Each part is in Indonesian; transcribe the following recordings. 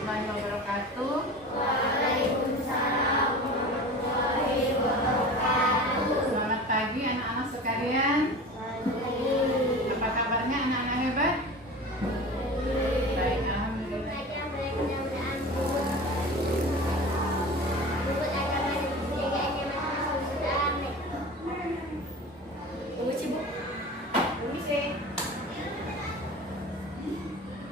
warahmatullahi wabarakatuh. Waalaikumsalam warahmatullahi wabarakatuh. Selamat pagi anak-anak sekalian. Apa kabarnya anak-anak hebat? Baik, alhamdulillah.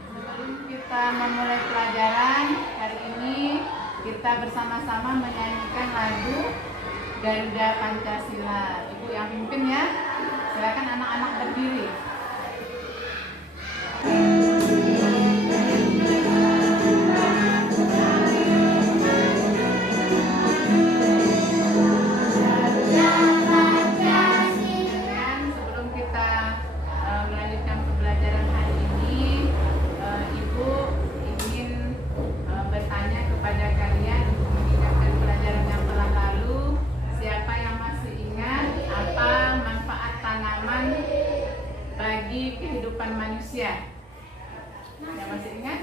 Sebelum kita memulai pelajaran hari ini, kita bersama-sama menyanyikan lagu Garuda Pancasila. Ibu yang pimpin ya. Silakan anak-anak berdiri. Dan sebelum kita melanjutkan pembelajaran hari ini, Ibu ingin bertanya kepada kalian untuk mengingatkan pelajaran yang telah lalu. Siapa yang masih ingat apa manfaat tanaman bagi kehidupan manusia? Yang masih ingat?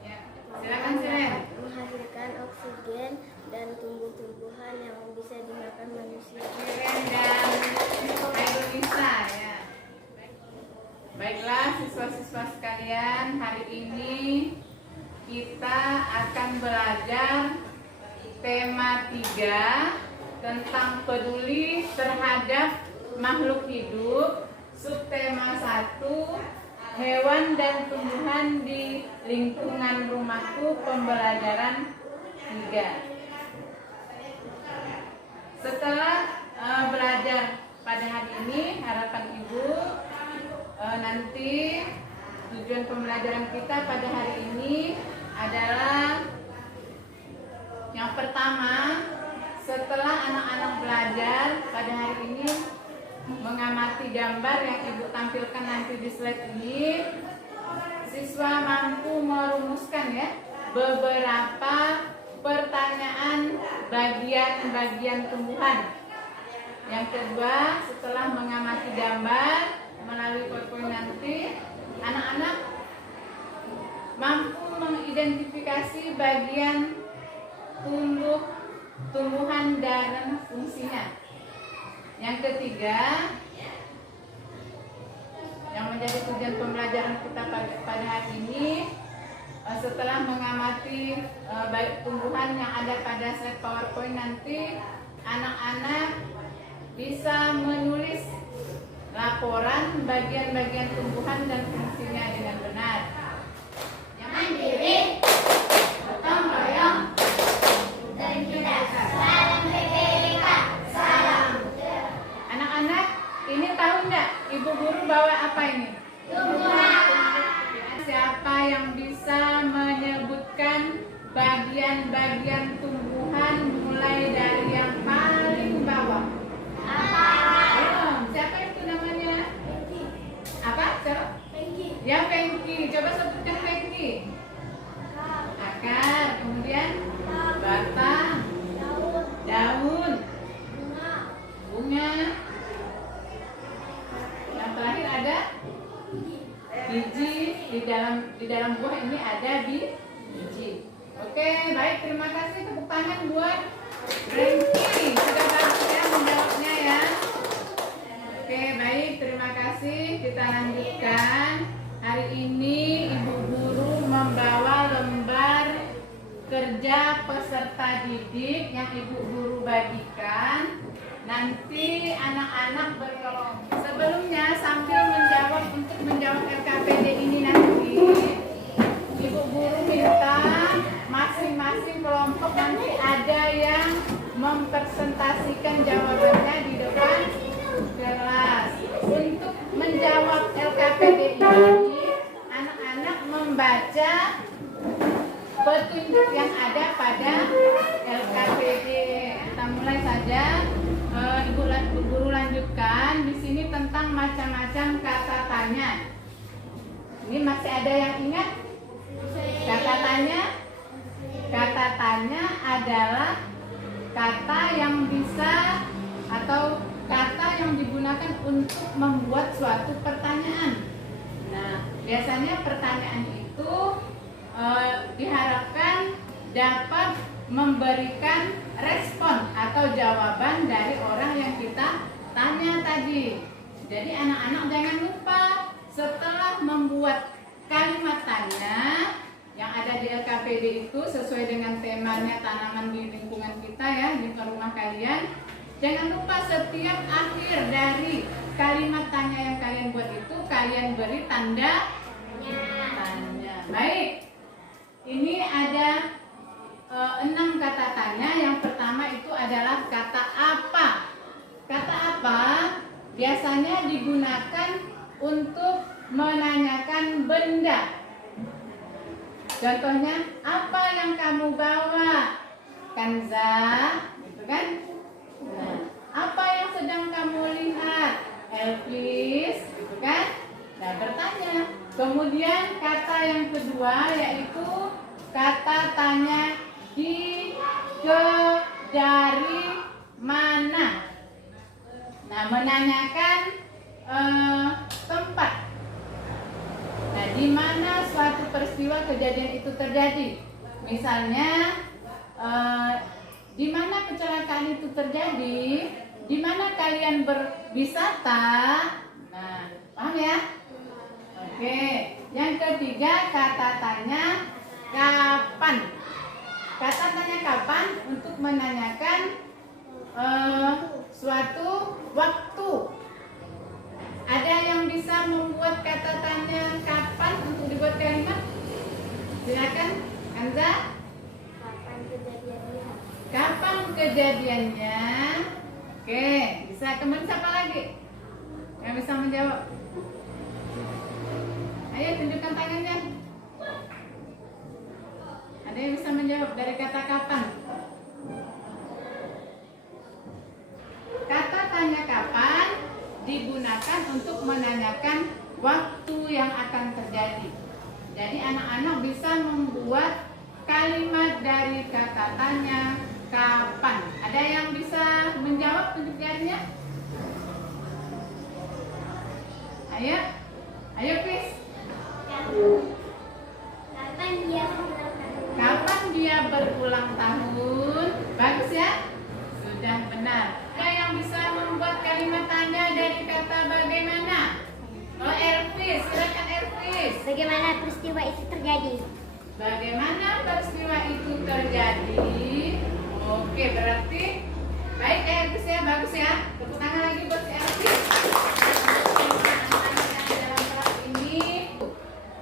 Ya. Silakan Silen. Menghasilkan oksigen dan tumbuh-tumbuhan yang bisa dimakan manusia. Silen dan Indonesia ya. Baiklah siswa-siswa sekalian, hari ini kita akan belajar tema 3 tentang peduli terhadap makhluk hidup. Subtema 1, hewan dan tumbuhan di lingkungan rumahku, pembelajaran 3. Setelah belajar pada hari ini, harapan Ibu nanti tujuan pembelajaran kita pada hari ini adalah yang pertama, setelah anak-anak belajar pada hari ini mengamati gambar yang Ibu tampilkan nanti di slide ini, siswa mampu merumuskan ya beberapa pertanyaan bagian-bagian tumbuhan. Yang kedua, setelah mengamati gambar melalui PowerPoint nanti, anak-anak mampu mengidentifikasi bagian tumbuhan dan fungsinya. Yang ketiga, yang menjadi tujuan pembelajaran kita pada hari ini, setelah mengamati baik tumbuhan yang ada pada slide PowerPoint nanti, anak-anak bisa menulis laporan bagian-bagian tumbuhan dan fungsinya dengan benar. Yang mandiri, gotong royong, dan kita salam PPK, salam. Anak-anak, ini tahu enggak Ibu Guru bawa apa ini? Tumbuhan. Siapa yang bisa menyebutkan bagian-bagian tumbuhan mulai dari yang paling bawah? Siapa itu namanya? Apa? Siapa? Pengki. Ya, Pengki. Coba sebutkan Pengki. Akar, kemudian batang, daun, bunga. Yang terakhir ada biji. Di dalam buah ini ada biji. Oke, baik, terima kasih, tepuk tangan buat Pengki. Sudah bagus ya menjawabnya ya. Oke, baik, terima kasih. Kita lanjutkan. Hari ini Ibu Guru membawa lembar kerja peserta didik yang Ibu Guru bagikan. Nanti anak-anak berkelompok. Sebelumnya sambil untuk menjawab LKPD ini nanti, Ibu Guru minta masing-masing kelompok nanti ada yang mempresentasikan jawabannya di depan kelas. Untuk menjawab LKPD ini, anak-anak membaca petunjuk yang ada pada LKPD. Kita mulai saja. Ibu Guru lanjutkan di sini tentang macam-macam kata tanya. Ini masih ada yang ingat? Kata tanya? Kata tanya adalah kata yang bisa atau kata yang digunakan untuk membuat suatu pertanyaan. Nah, biasanya pertanyaan itu dapat memberikan respon atau jawaban dari orang yang kita tanya tadi. Jadi anak-anak jangan lupa setelah membuat kalimat tanya yang ada di LKPD itu sesuai dengan temanya tanaman di lingkungan kita ya, di rumah kalian. Jangan lupa setiap akhir dari kalimat tanya yang kalian buat itu kalian beri tanda tanya. Baik, ini ada 6 kata tanya. Yang pertama itu adalah kata apa. Kata apa biasanya digunakan untuk menanyakan benda. Contohnya, apa yang kamu bawa? Kanza, gitu kan? Nah, apa yang sedang kamu lihat? Elvis, gitu kan? Nah, bertanya. Kemudian kata yang kedua yaitu kata tanya di, ke, dari, mana. Nah, menanyakan tempat. Nah, di mana suatu peristiwa kejadian itu terjadi. Misalnya, di mana kecelakaan itu terjadi, di mana kalian berwisata. Nah, paham ya? Oke. Yang ketiga, kata tanya kapan. Kata tanya kapan untuk menanyakan suatu waktu. Ada yang bisa membuat kata tanya kapan untuk dibuat kalimat? Silakan, Kanza. Kapan kejadiannya? Kapan kejadiannya? Oke, bisa kembali siapa lagi yang bisa menjawab? Ayo tunjukkan tangannya. Ada yang bisa menjawab dari kata kapan? Kata tanya kapan digunakan untuk menanyakan waktu yang akan terjadi. Jadi anak-anak bisa membuat kalimat dari kata tanya kapan. Ada yang bisa menjawab tunjuk jarinya? Ayo, ayo Chris. Kapan dia berulang tahun? Kapan dia berulang tahun? Bagus ya? Sudah benar. Ada yang bisa membuat kalimat tanya dari kata bagaimana? Oh, Elvis, silakan Elvis. Bagaimana peristiwa itu terjadi? Bagaimana peristiwa itu terjadi? Oke, berarti baik Elvis ya, bagus ya. Tepuk tangan lagi buat si Elvis. Dalam kelas ini.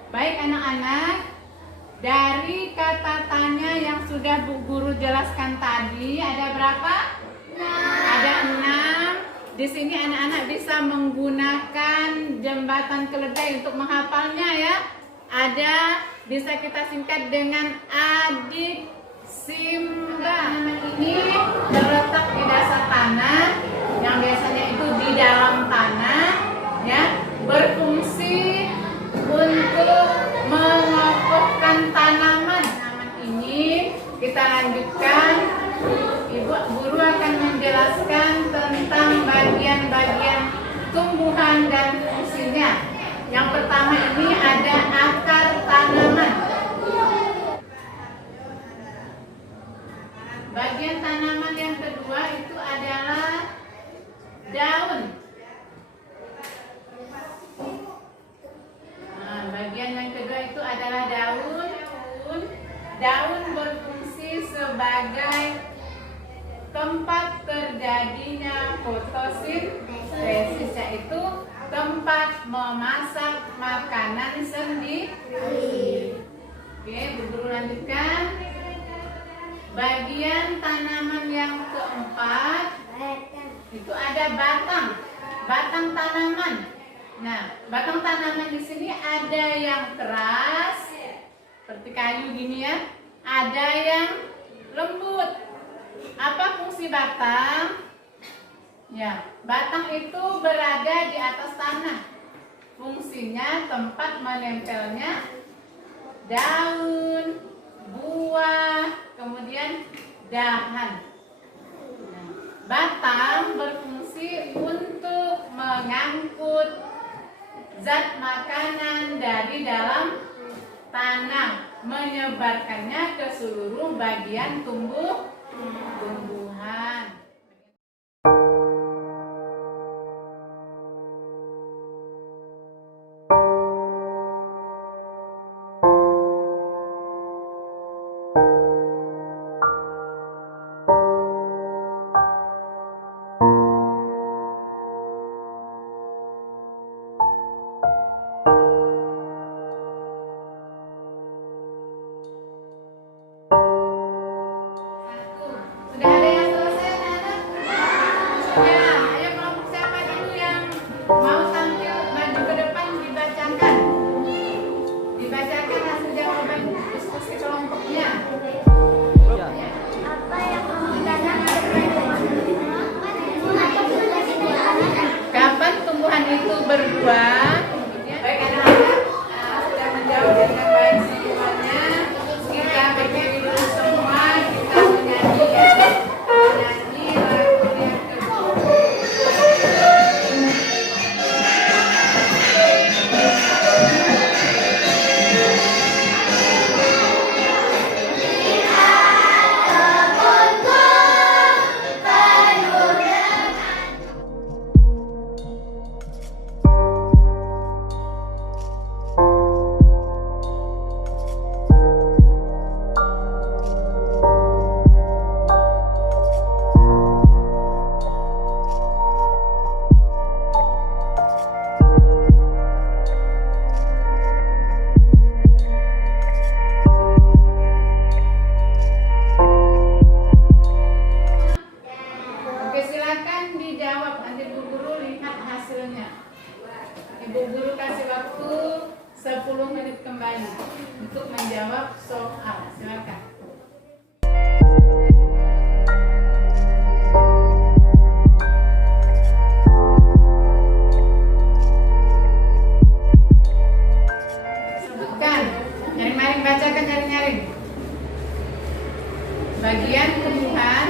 Baik anak-anak, dari kata tanya yang sudah Bu Guru jelaskan tadi, ada berapa? Ada 6. Di sini anak-anak bisa menggunakan jembatan keledai untuk menghafalnya ya. Ada, bisa kita singkat dengan adik Simba. Tanaman ini terletak di dasar tanah, yang biasanya itu di dalam tanah, ya, berfungsi untuk mengokohkan tanaman. Tanaman ini kita lanjutkan. Ibu guru akan menjelaskan tentang bagian-bagian tumbuhan dan fungsinya. Yang pertama ini ada akar tanaman. Bagian tanaman yang kedua itu adalah daun. Nah, bagian yang kedua itu adalah daun. Daun berfungsi sebagai tempat terjadinya fotosintesis, yaitu tempat memasak makanan sendiri. Oke, Bu Guru lanjutkan. Bagian tanaman yang keempat itu ada batang tanaman. Nah, batang tanaman di sini ada yang keras seperti kayu gini ya, ada yang lembut. Apa fungsi batang? Ya, batang itu berada di atas tanah. Fungsinya tempat menempelnya daun, buah, kemudian dahan. Nah, batang berfungsi untuk mengangkut zat makanan dari dalam tanah. menyebarkannya ke seluruh bagian tumbuhan. Sudah ada yang selesai, anak-anak? Ya, ayo kelompok siapa dulu yang mau tampil maju ke depan dibacakan. Dibacakan hasil jawaban diskusi kelompoknya. Apa yang membedakan Kapan tumbuhan itu berbuah? Baik anak-anak, sudah menjawab dengan baik semuanya. Kita berdiri dulu semua, kita menyanyi ya. Menyanyi lagu yang kedua. Oke, silakan dijawab. Nanti Bu Guru lihat hasilnya. Ibu Guru kasih waktu 10 menit kembali untuk menjawab soal. Silakan. Sebutkan. Nyaring-nyaring, bacakan nyaring-nyaring. Bagian tumbuhan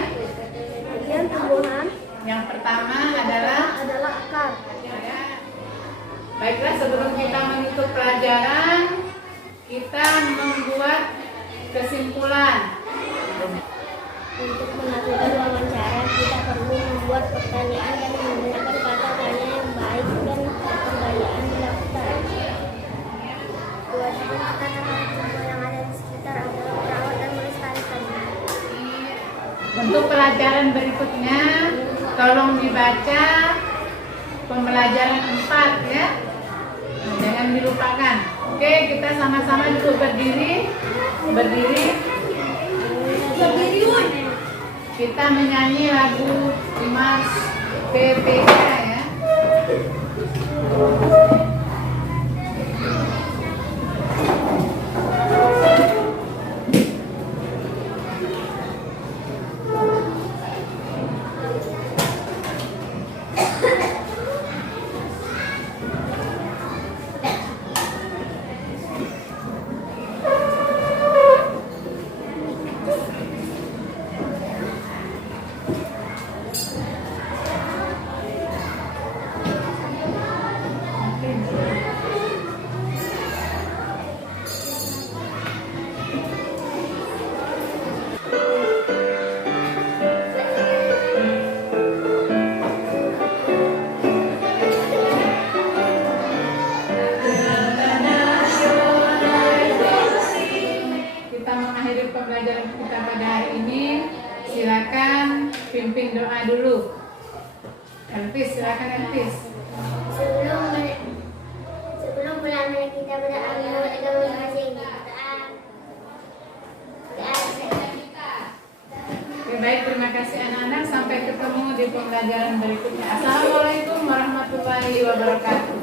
bagian tumbuhan yang pertama adalah akar. ya. Baiklah, sebelum kita menutup pelajaran, kita membuat kesimpulan. Untuk melakukan wawancara, kita perlu membuat pertanyaan dan menggunakan kata tanya yang baik dan pertanyaan dilakukan. Kewajiban kita terhadap tumbuhan yang ada di sekitar adalah merawat dan melestarikannya. Untuk pelajaran berikutnya, tolong dibaca pembelajaran 4 ya. Nah, jangan dilupakan. Oke, kita sama-sama dulu berdiri. Berdiri. Kita menyanyi lagu Dimas PPK ya. Kita mengakhiri pembelajaran kita pada hari ini. Silakan pimpin doa dulu. Elvis, silakan Elvis. Sebelum mulai kita berdoa agama masing-masing. Oke, baik, terima kasih anak-anak. Sampai ketemu di pembelajaran berikutnya. Assalamualaikum warahmatullahi wabarakatuh.